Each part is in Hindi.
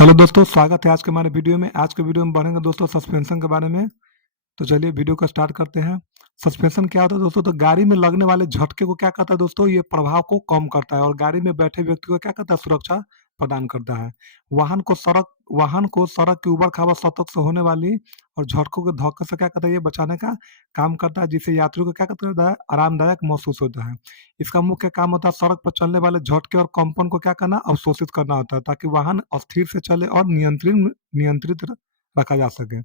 हेलो दोस्तों, स्वागत है आज के हमारे वीडियो में। आज के वीडियो में बढ़ेंगे दोस्तों सस्पेंशन के बारे में। तो चलिए वीडियो को स्टार्ट करते हैं। सस्पेंशन क्या होता है दोस्तों? तो गाड़ी में लगने वाले झटके को क्या करता है दोस्तों? ये प्रभाव को कम करता है और गाड़ी में बैठे व्यक्ति को क्या करता है? सुरक्षा प्रदान करता है। वाहन को सड़क की ऊबड़-खाबड़ सतह से होने वाली और झटकों के धक्के से क्या करता है? ये बचाने का काम करता है, जिससे यात्रियों को क्या करता है? आरामदायक महसूस होता है। इसका मुख्य काम होता है सड़क पर चलने वाले झटके और कंपन को क्या करना? अवशोषित करना होता है, ताकि वाहन स्थिर से चले और नियंत्रित रखा जा सके।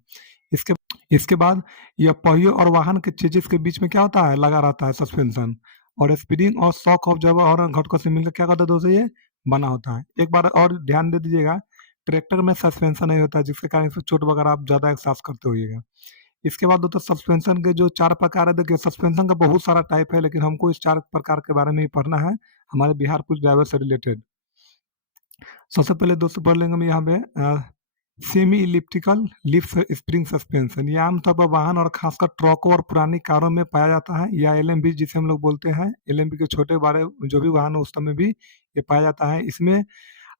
इसके इसके बाद यह पहियों और वाहन के चेसिस के बीच में क्या होता है? लगा रहता है सस्पेंशन। और स्प्रिंग और शॉक ऑब्जर्वर और घटकों से मिलकर क्या करता है दोस्तों? ये बना होता है। एक बार और ध्यान दे दीजिएगा, ट्रैक्टर में सस्पेंशन नहीं होता है, जिसके कारण इसमें चोट वगैरह आप ज़्यादा एहसास करते होइएगा। इसके बाद दोस्तों सस्पेंशन के जो 4 प्रकार है, देखिए सस्पेंशन का बहुत सारा टाइप है, लेकिन हमको इस 4 प्रकार के बारे में ही पढ़ना है, हमारे बिहार पुलिस ड्राइवर से रिलेटेड। सबसे पहले दोस्तों पढ़ लेंगे हम यहाँ पे semi elliptical lift spring suspension. ये आमतौर पर वाहन और खासकर ट्रकों और पुरानी कारों में पाया जाता है, या एलएमवी जिसे हम लोग बोलते हैं। एलएमवी के छोटे बड़े जो भी वाहन है उस समय भी ये पाया जाता है। इसमें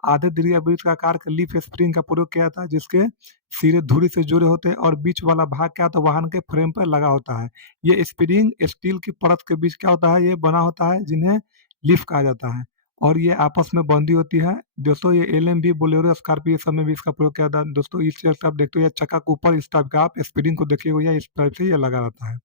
आधे दीर्घवृत्त का आकार के लीफ स्प्रिंग का प्रयोग किया जाता है, जिसके सिरे धुरी से जुड़े होते हैं और बीच वाला भाग क्या होता है? वाहन के फ्रेम पर लगा होता है। ये स्प्रिंग स्टील की परत के बीच क्या होता है? ये बना होता है, जिन्हें लीफ कहा जाता है और ये आपस में बंधी होती है। दोस्तों ये एलएमवी, बोलेरो, स्कॉर्पियो सब में भी इसका प्रयोग किया जाता है। दोस्तों इस चीज़ से आप देखते हो, ये चक्का के ऊपर इस टाइप का आप स्प्रिंग को देखिएगा, या इस टाइप से ये लगा रहता है।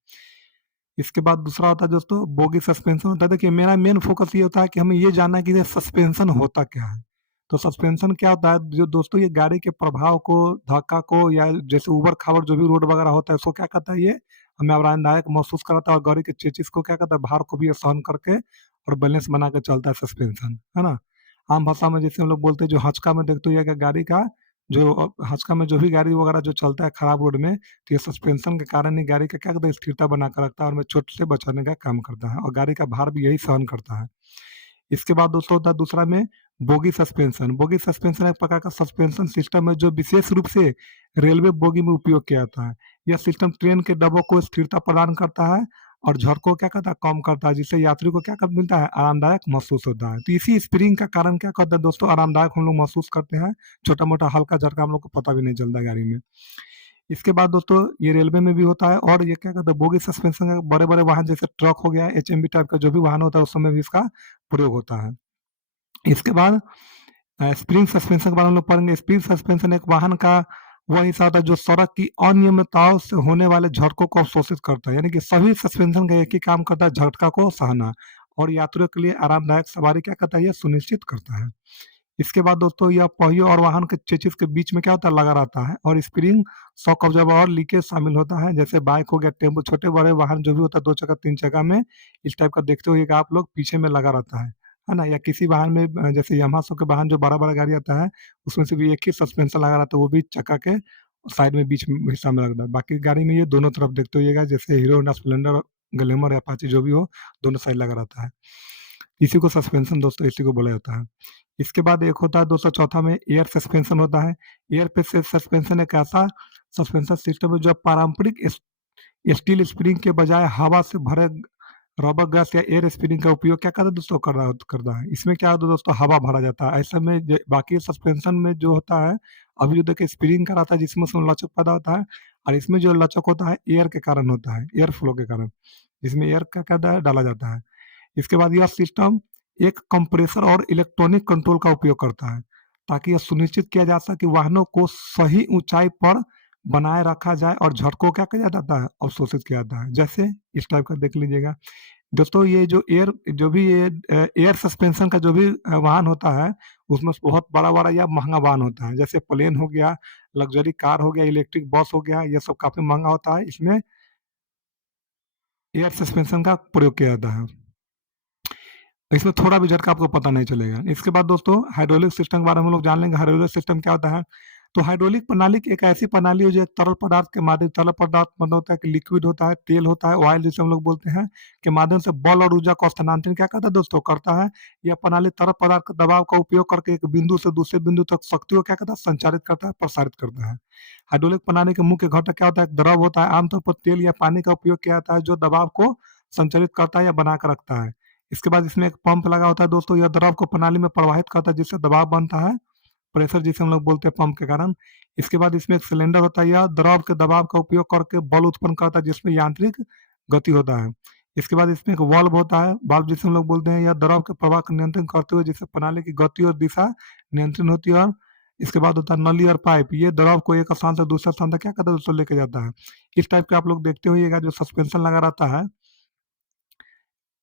इसके बाद दूसरा होता है दोस्तों बोगी सस्पेंशन होता है। देखिए मेरा मेन फोकस ये होता है कि हमें ये जानना है कि ये सस्पेंशन होता क्या है। तो सस्पेंशन क्या होता है? जो दोस्तों ये गाड़ी के प्रभाव को, धक्का को, या जैसे ऊबड़-खाबड़ जो भी रोड वगैरह होता है, उसको क्या करता है? ये हमें आरामदायक महसूस कराता है और गाड़ी के चेसिस को क्या करता है? भार को भी ये सहन करके और बैलेंस बना के चलता है सस्पेंशन, है ना? आम भाषा में जैसे हम लोग बोलते हैं, जो हचका में देखते हो, ये गाड़ी का जो हचका में जो भी गाड़ी वगैरह जो चलता है खराब रोड में, तो ये सस्पेंशन के कारण ही गाड़ी का क्या करता है? स्थिरता बनाकर रखता है और हमें चोट से बचाने का काम करता है और गाड़ी का भार भी यही सहन करता है। इसके बाद दोस्तों होता है दूसरा में बोगी सस्पेंशन। बोगी सस्पेंशन एक प्रकार का सस्पेंशन सिस्टम है, जो विशेष रूप से रेलवे बोगी में उपयोग किया जाता है। यह सिस्टम ट्रेन के डब्बों को स्थिरता प्रदान करता है और झटकों को क्या करता है? कम करता है, जिससे यात्री को क्या कर मिलता है? आरामदायक महसूस होता है। तो इसी स्प्रिंग का कारण क्या करता है दोस्तों? आरामदायक हम लोग महसूस करते हैं। छोटा-मोटा हल्का झटका हम लोग को पता भी नहीं चलता है गाड़ी में। इसके बाद दोस्तों ये रेलवे में भी होता है और ये क्या कहते हैं? बोगी सस्पेंशन का बड़े-बड़े वाहन जैसे ट्रक हो गया, एचएमवी टाइप का जो भी वाहन होता है, उस समय भी इसका प्रयोग होता है। इसके बाद स्प्रिंग सस्पेंशन के बारे में हम लोग पढ़ेंगे। स्प्रिंग सस्पेंशन एक वाहन का वह हिस्सा होता है जो सड़क की अनियमितताओं से होने वाले झटकों को अवशोषित करता है। यानी कि सभी सस्पेंशन का एक ही काम करता है, झटका को सहना और यात्रियों के लिए आरामदायक सवारी क्या करता है? ये सुनिश्चित करता है। इसके बाद दोस्तों यह पहियों और वाहन के चेसिस के बीच में क्या होता है? लगा रहता है और स्प्रिंग, शॉक ऑब्जर्वर और लीकेज शामिल होता है। जैसे बाइक हो गया, टेम्पो, छोटे-बड़े वाहन जो भी होता है 2 चक्का 3 चक्का में इस टाइप का देखते होइएगा आप लोग, पीछे में लगा रहता है ना? या किसी वाहन में जैसे यामाहा के वाहन जो बड़ा-बड़ा गाड़ी आता है, उसमें से भी एक ही सस्पेंशन लगा रहता है, वो भी चक्का के साइड में बीच में हिस्सा में लगता है। बाकी गाड़ी में ये दोनों तरफ देखते होइएगा, जैसे हीरो होंडा स्प्लेंडर, ग्लैमर या अपाचे जो भी हो, दोनों साइड लगा रहता है। इसी को सस्पेंशन दोस्तों इसी को बोला जाता है। इसके बाद एक होता है दोस्तों चौथा में एयर सस्पेंशन होता है। एयर पे से सस्पेंशन एक ऐसा सस्पेंशन सिस्टम है जो पारंपरिक स्टील स्प्रिंग के बजाय हवा से भरे रबर गैस या एयर स्प्रिंग का उपयोग क्या करता है दोस्तों? करता है। इसमें क्या होता है दोस्तों? हवा भरा जाता है। ऐसे में बाकी सस्पेंशन में जो होता है, अभी जो देखिए स्प्रिंग का रहता है, जिसमें से लचक पैदा होता है और इसमें जो लचक होता है एयर के कारण होता है, एयर फ्लो के कारण, जिसमें एयर क्या कहता है? डाला जाता है। इसके बाद यह सिस्टम एक कंप्रेसर और इलेक्ट्रॉनिक कंट्रोल का उपयोग करता है, ताकि यह सुनिश्चित किया जा सके कि वाहनों को सही ऊंचाई पर बनाए रखा जाए और झटकों क्या किया जाता है? अवशोषित किया जाता है। जैसे इस टाइप का देख लीजिएगा दोस्तों, ये जो भी ये एयर सस्पेंशन का जो भी वाहन होता है, उसमें बहुत बड़ा-बड़ा या महँगा वाहन होता है। जैसे प्लेन हो गया, लग्ज़री कार हो गया, इलेक्ट्रिक बस हो गया, ये सब काफ़ी महँगा होता है। इसमें एयर सस्पेंशन का प्रयोग किया जाता है। इसमें थोड़ा भी झटका आपको पता नहीं चलेगा। इसके बाद दोस्तों हाइड्रोलिक सिस्टम के बारे में हम लोग जान लेंगे। हाइड्रोलिक सिस्टम क्या होता है? तो हाइड्रोलिक प्रणाली एक ऐसी प्रणाली है जो एक तरल पदार्थ के माध्यम, तरल पदार्थ मतलब होता है कि लिक्विड होता है, तेल होता है, ऑयल जिसे हम लोग बोलते हैं, के माध्यम से बल और ऊर्जा को स्थानांतरित क्या करता है दोस्तों? करता है। यह प्रणाली तरल पदार्थ के दबाव का उपयोग करके एक बिंदु से दूसरे बिंदु तक शक्ति को क्या करता है? संचारित करता है, प्रसारित करता है। हाइड्रोलिक प्रणाली के मुख्य घटक क्या होता है? एक द्रव होता है, आमतौर पर तेल या पानी का उपयोग किया जाता है, जो दबाव को संचारित करता है या बनाकर रखता है। इसके बाद इसमें एक पंप लगा होता है दोस्तों, यह द्रव को प्रणाली में प्रवाहित करता है, जिससे दबाव बनता है प्रेशर जिसे हम लोग बोलते हैं पंप के कारण। इसके बाद इसमें एक सिलेंडर होता है, यह द्रव के दबाव का उपयोग करके बल उत्पन्न करता है जिसमें यांत्रिक गति होता है। इसके बाद इसमें एक वाल्व होता है, वाल्व जिसे हम लोग बोलते हैं, यह द्रव के प्रवाह को नियंत्रित करते हुए जिससे प्रणाली की गति और दिशा नियंत्रित होती है। और इसके बाद होता है नली और पाइप, ये द्रव को एक स्थान से दूसरे स्थान तक क्या करता है दोस्तों, लेके जाता है। इस टाइप के आप लोग देखते होइएगा जो सस्पेंशन लगा रहता है,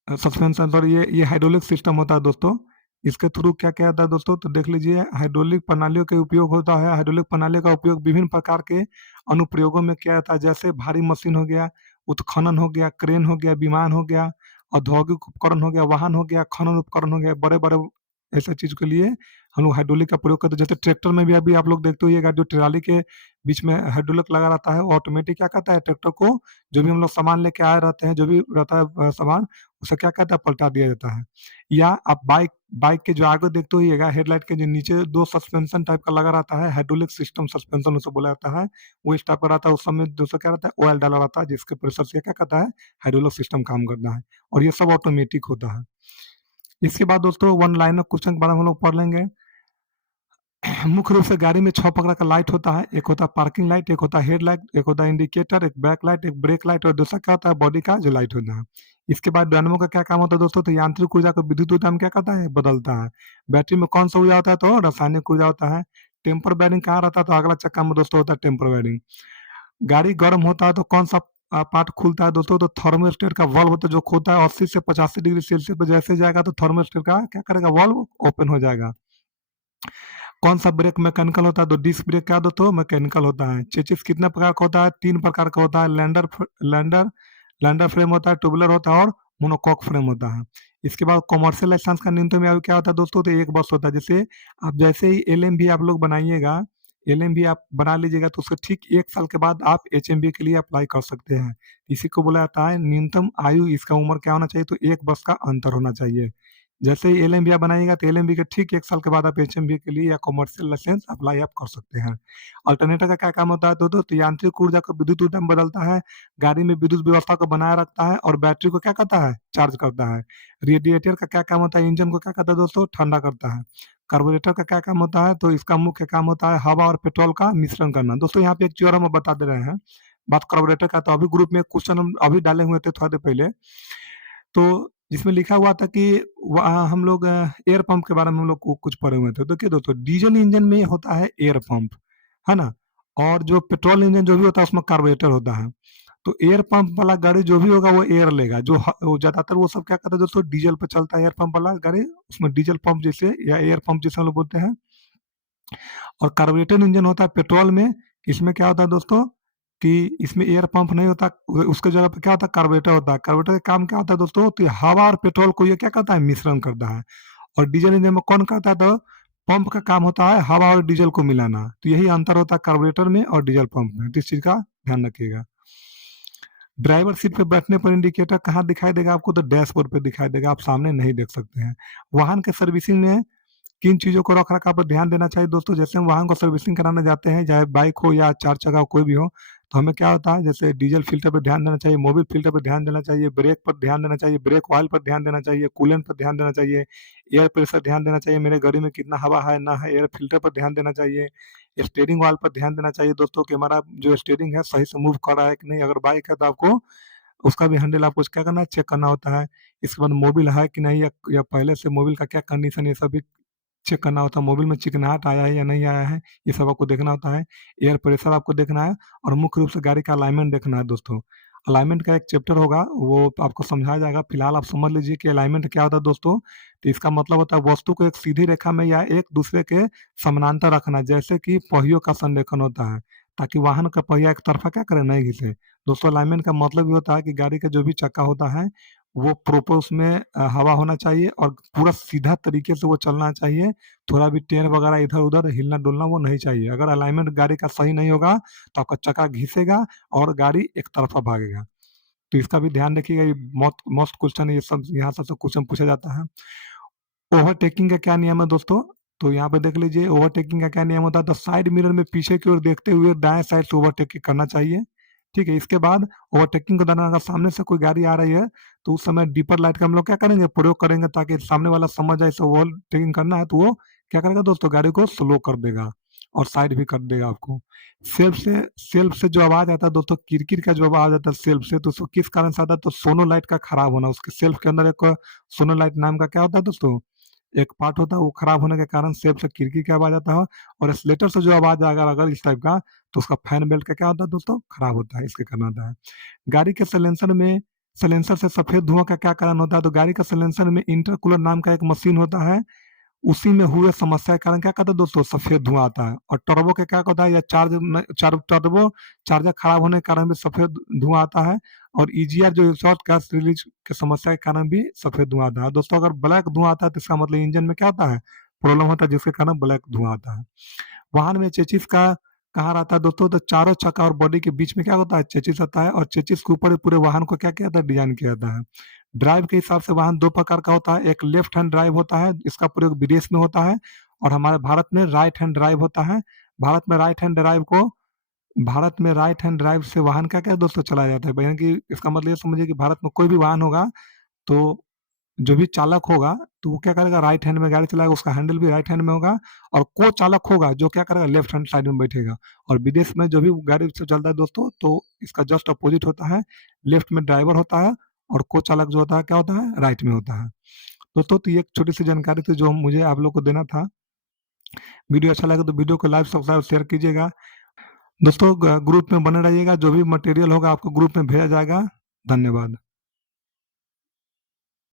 सस्पेंशन सॉरी, ये हाइड्रोलिक सिस्टम होता है दोस्तों। इसके थ्रू क्या क्या आता है दोस्तों, तो देख लीजिए हाइड्रोलिक प्रणालियों के उपयोग होता है। हाइड्रोलिक प्रणालियों का उपयोग विभिन्न प्रकार के अनुप्रयोगों में किया जाता है, जैसे भारी मशीन हो गया, उत्खनन हो गया, क्रेन हो गया, विमान हो गया, औद्योगिक उपकरण हो गया, वाहन हो गया, खनन उपकरण हो गया, बड़े बड़े ऐसे चीज के लिए हम लोग हाइड्रोलिक का प्रयोग करते हैं। जैसे ट्रैक्टर में भी अभी आप लोग देखते होइएगा जो ट्राली के बीच में हाइड्रोलिक लगा रहता है, वो ऑटोमेटिक क्या करता है, ट्रैक्टर को जो भी हम लोग सामान लेके आए रहते हैं, जो भी रहता है सामान, उसे क्या कहता है, पलटा दिया जाता है। या आप बाइक बाइक के जो आगे देखते होइएगा, हेडलाइट के जो नीचे दो सस्पेंशन टाइप का लगा रहता है, हाइड्रोलिक सिस्टम सस्पेंशन उसे बोला जाता है। वो इस टाइप का रहता है, उस समय दोस्तों क्या रहता है, ऑयल डाला रहता है जिसके प्रेशर से क्या करता है, हाइड्रोलिक सिस्टम काम करता है। और ये सब ऑटोमेटिक होता है। इसके बाद दोस्तों वन लाइनर क्वेश्चन के बारे में हम लोग पढ़ लेंगे। मुख्य रूप से गाड़ी में 6 प्रकार का लाइट होता है। एक होता है पार्किंग लाइट, एक होता है हेडलाइट, एक होता है इंडिकेटर, एक बैक लाइट, एक ब्रेक लाइट और दूसरा क्या होता है, बॉडी का जो लाइट होता है। इसके बाद डायनामो का क्या काम होता है दोस्तों, तो यांत्रिक ऊर्जा को विद्युत ऊर्जा में क्या करता है, बदलता है। बैटरी में कौन सा ऊर्जा होता है, तो रासायनिक ऊर्जा होता है। टेम्पर बेयरिंग कहाँ रहता है, तो अगला चक्का में दोस्तों होता है टेम्पर बेयरिंग। गाड़ी गर्म होता है तो कौन सा पार्ट खुलता है दोस्तों, तो थर्मोस्टेट का वाल्व होता है जो खुलता है 80 से 85 डिग्री सेल्सियस पर जैसे जाएगा तो थर्मोस्टेट का क्या करेगा, वाल्व ओपन हो जाएगा। कौन सा ब्रेक मैकेनिकल होता है, तो डिस्क ब्रेक क्या दोस्तों, मैकेनिकल होता है। चेसिस कितने प्रकार का होता है, 3 प्रकार का होता है। लैंडर लैंडर फ्रेम होता है, ट्यूबुलर होता है और मोनोकॉक फ्रेम होता है। इसके बाद कमर्शियल लाइसेंस का न्यूनतम आयु क्या होता है दोस्तों, तो 1 वर्ष होता है। जैसे आप जैसे ही एलएमवी आप लोग बनाइएगा, एलएमवी आप बना लीजिएगा तो उसके ठीक 1 साल के बाद आप एचएमवी के लिए अप्लाई कर सकते हैं। इसी को बोला जाता है न्यूनतम आयु, इसका उम्र क्या होना चाहिए, तो 1 वर्ष का अंतर होना चाहिए। जैसे ही एलएमवी आप बनाइएगा तो एलएमवी के ठीक 1 साल के बाद आप एचएमवी के लिए या कमर्शियल लाइसेंस अप्लाई आप कर सकते हैं। अल्टरनेटर का क्या काम होता है तो यांत्रिक ऊर्जा को विद्युत ऊर्जा में बदलता है, गाड़ी में विद्युत व्यवस्था को बनाए रखता है और बैटरी को क्या करता है, चार्ज करता है। रेडिएटर का क्या काम होता है, इंजन को क्या करता है दोस्तों, ठंडा करता है। कार्बोरेटर का क्या काम होता है, तो इसका मुख्य काम होता है हवा और पेट्रोल का मिश्रण करना। दोस्तों यहाँ पे एक चीज हम बता दे रहे हैं, बात कार्बोरेटर का, तो अभी ग्रुप में क्वेश्चन हम अभी डाले हुए थे थोड़ा देर पहले, तो जिसमें लिखा हुआ था कि हम लोग एयर पंप के बारे में हम लोग कुछ पढ़े हुए थे। देखिए दोस्तों डीजल इंजन में होता है एयर पंप, है ना, और जो पेट्रोल इंजन जो भी होता है उसमें कार्बोरेटर होता है। तो एयर पंप वाला गाड़ी जो भी होगा वो एयर लेगा, वो ज्यादातर वो सब क्या करता है दोस्तों, डीजल पे चलता है एयर पंप वाला गाड़ी, उसमें डीजल पंप जैसे या एयर पंप जैसे हम लोग बोलते हैं। और कार्बोरेटेड इंजन होता है पेट्रोल में, इसमें क्या होता है दोस्तों कि इसमें एयर पंप नहीं होता, उसके जगह पे क्या होता है, कार्बोरेटर होता है। कार्बोरेटर का काम क्या होता है दोस्तों, तो ये हवा और पेट्रोल को ये क्या करता है, मिश्रण करता है। और डीजल इंजन में कौन करता है, तो पंप का काम होता है हवा और डीजल को मिलाना। तो यही अंतर होता है कार्बोरेटर में और डीजल पंप में, तो इस चीज का ध्यान रखिएगा। ड्राइवर सीट पे बैठने पर इंडिकेटर कहाँ दिखाई देगा आपको, तो डैशबोर्ड पे दिखाई देगा, आप सामने नहीं देख सकते हैं। वाहन के सर्विसिंग में किन चीज़ों को रख-रखाव पर ध्यान देना चाहिए दोस्तों, जैसे हम वाहन को सर्विसिंग कराने जाते हैं, चाहे बाइक हो या 4 चक्का हो, कोई भी हो, तो हमें क्या होता है, जैसे डीजल फ़िल्टर पे ध्यान देना चाहिए, मोबिल फ़िल्टर पे ध्यान देना चाहिए, ब्रेक पर ध्यान देना चाहिए, ब्रेक ऑयल पर ध्यान देना चाहिए, कूलेंट पर ध्यान देना चाहिए, एयर प्रेशर ध्यान देना चाहिए, मेरे गाड़ी में कितना हवा है, ना है, एयर फ़िल्टर पर ध्यान देना चाहिए, स्टीयरिंग ऑयल पर ध्यान देना चाहिए दोस्तों कि हमारा जो स्टीयरिंग है सही से मूव कर रहा है कि नहीं। अगर बाइक है तो आपको उसका भी हैंडल आपको क्या करना है, चेक करना होता है। इसके बाद मोबिल है कि नहीं, या पहले से मोबिल का क्या कंडीशन है, ये सब भी चेक करना होता है। मोबिल में चिकनाहट आया है या नहीं आया है, ये सब आपको देखना होता है। एयर प्रेशर आपको देखना है और मुख्य रूप से गाड़ी का अलाइनमेंट देखना है दोस्तों। अलाइनमेंट का एक चैप्टर होगा, वो आपको समझाया जाएगा। फिलहाल आप समझ लीजिए कि अलाइनमेंट क्या होता है दोस्तों। तो इसका मतलब होता है वस्तु को एक सीधी रेखा में या एक दूसरे के समानांतर रखना, जैसे कि पहियों का संरेखन होता है, ताकि वाहन का पहिया एक तरफा क्या करे, नहीं घिसे। दोस्तों अलाइनमेंट का मतलब ये होता है कि गाड़ी का जो भी चक्का होता है वो प्रॉपर उसमें हवा होना चाहिए और पूरा सीधा तरीके से वो चलना चाहिए। थोड़ा भी टेढ़ वगैरह इधर-उधर हिलना-डुलना वो नहीं चाहिए। अगर अलाइनमेंट गाड़ी का सही नहीं होगा तो आपका चक्का घिसेगा और गाड़ी एक तरफा भागेगा। तो इसका भी ध्यान रखिएगा, ये मोस्ट मोस्ट क्वेश्चन है, ये सब यहाँ सबसे क्वेश्चन पूछा जाता है। ओवरटेकिंग का क्या नियम है दोस्तों? तो यहाँ पे देख लीजिए ओवरटेकिंग का क्या नियम होता है, तो साइड मिरर में पीछे की ओर देखते हुए दाएँ साइड से ओवरटेकिंग करना चाहिए। ठीक है? इसके बाद ओवरटेकिंग के दौरान अगर सामने से कोई गाड़ी आ रही है, तो उस समय डीपर लाइट का हम लोग क्या करेंगे, प्रयोग करेंगे ताकि सामने वाला समझ जाए इसे ओवरटेकिंग करना है तो वो क्या करेगा दोस्तों, गाड़ी को स्लो कर देगा और साइड भी कर देगा आपको। सेल्फ से जो आवाज़ आता है दोस्तों, किरकिर का जो आवाज़ आता है सेल्फ से, तो उसको किस कारण से आता है, तो सोनोलाइट का खराब होना। उसके सेल्फ के अंदर एक सोनोलाइट नाम का क्या होता है दोस्तों, एक पार्ट होता है, वो खराब होने के कारण सेल्फ से किरकिर की आवाज़ आता है। और एक्सीलेटर से जो आवाज़ आएगा अगर इस टाइप का, तो उसका फैन बेल्ट का क्या होता है दोस्तों, खराब होता है, इसके कारण आता है। गाड़ी के साइलेंसर से सफ़ेद धुआँ का क्या कारण होता है, तो गाड़ी का साइलेंसर में इंटरकूलर नाम का एक मशीन होता है, उसी में हुए समस्या के कारण क्या कहते हैं दोस्तों, सफेद धुआं आता है। और टर्बो के क्या होता है, या टर्बो चार्जर खराब होने के कारण भी सफेद धुआं आता है। और ईजीआर जो एग्जॉस्ट गैस रिलीज की समस्या के कारण भी सफेद धुआं आता है। दोस्तों अगर ब्लैक धुआं आता है तो इसका मतलब इंजन में क्या होता है, प्रॉब्लम होता है, जिसके कारण ब्लैक धुआं आता है। वाहन में चेचिस का कहाँ रहता है दोस्तों, तो चारों चक्का और बॉडी के बीच में क्या होता है, चेचिस आता है। और चेचिस के ऊपर पूरे वाहन को क्या किया जाता है, डिजाइन किया जाता है। ड्राइव के हिसाब से वाहन दो प्रकार का होता है, एक लेफ्ट हैंड ड्राइव होता है, इसका प्रयोग विदेश में होता है। और हमारे भारत में राइट हैंड ड्राइव होता है। भारत में राइट हैंड ड्राइव को भारत में राइट हैंड ड्राइव से वाहन क्या क्या दोस्तों चलाया जाता है, यानी कि इसका मतलब ये समझिए कि भारत में कोई भी वाहन होगा तो जो भी चालक होगा तो वो क्या करेगा, राइट हैंड में गाड़ी चलाएगा, उसका हैंडल भी राइट हैंड में होगा। और को चालक होगा जो क्या करेगा, लेफ्ट हैंड साइड में बैठेगा। और विदेश में जो भी गाड़ी से चलता है दोस्तों, तो इसका जस्ट अपोजिट होता है, लेफ्ट में ड्राइवर होता है और को चालक जो होता है क्या होता है, राइट में होता है। दोस्तों तो ये एक छोटी सी जानकारी थी जो मुझे आप लोग को देना था। वीडियो अच्छा लगे तो वीडियो को लाइक सब्सक्राइब शेयर कीजिएगा। दोस्तों ग्रुप में बने रहिएगा, जो भी मटेरियल होगा आपको ग्रुप में भेजा जाएगा। धन्यवाद।